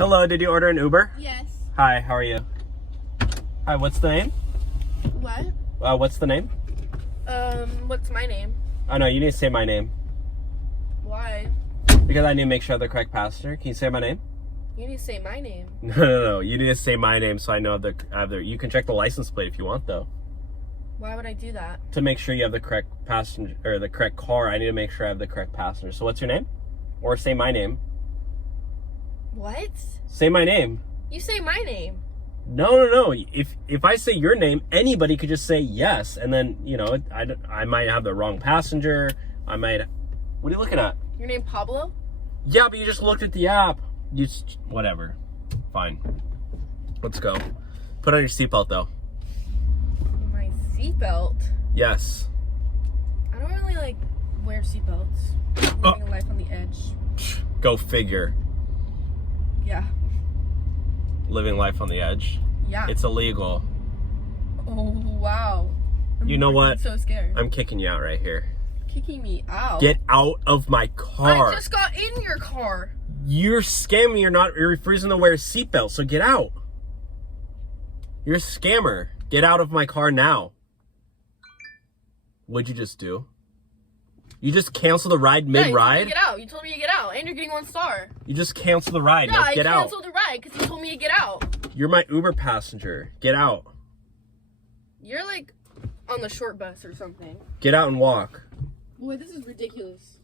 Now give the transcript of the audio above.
Hello, did you order an Uber? Yes. Hi, how are you? Hi, what's the name? What? What's the name? What's my name? Oh no, you need to say my name. Why? Because I need to make sure I have the correct passenger. Can you say my name? You need to say my name. No. You need to say my name so I know you can check the license plate if you want though. Why would I do that? To make sure you have the correct passenger or the correct car, I need to make sure I have the correct passenger. So what's your name? Or say my name. What? Say my name. You say my name. No. If I say your name, anybody could just say yes, and then I might have the wrong passenger. I might. What are you looking at? Your name Pablo? Yeah, but you just looked at the app. Whatever. Fine. Let's go. Put on your seatbelt though. My seatbelt? Yes. I don't really wear seatbelts. Living life on the edge. Go figure. Yeah. Living life on the edge. Yeah. It's illegal. Oh wow. You know what? I'm so scared. I'm kicking you out right here. Kicking me out. Get out of my car. I just got in your car. You're scamming. You're refusing to wear a seatbelt, so get out. You're a scammer. Get out of my car now. What'd you just do? You just canceled the ride mid-ride? You told me to get out. You told me to get out, and you're getting 1 star. You just canceled the ride. Yeah, Now get out. I canceled the ride because you told me to get out. You're my Uber passenger. Get out. You're on the short bus or something. Get out and walk. Boy, this is ridiculous.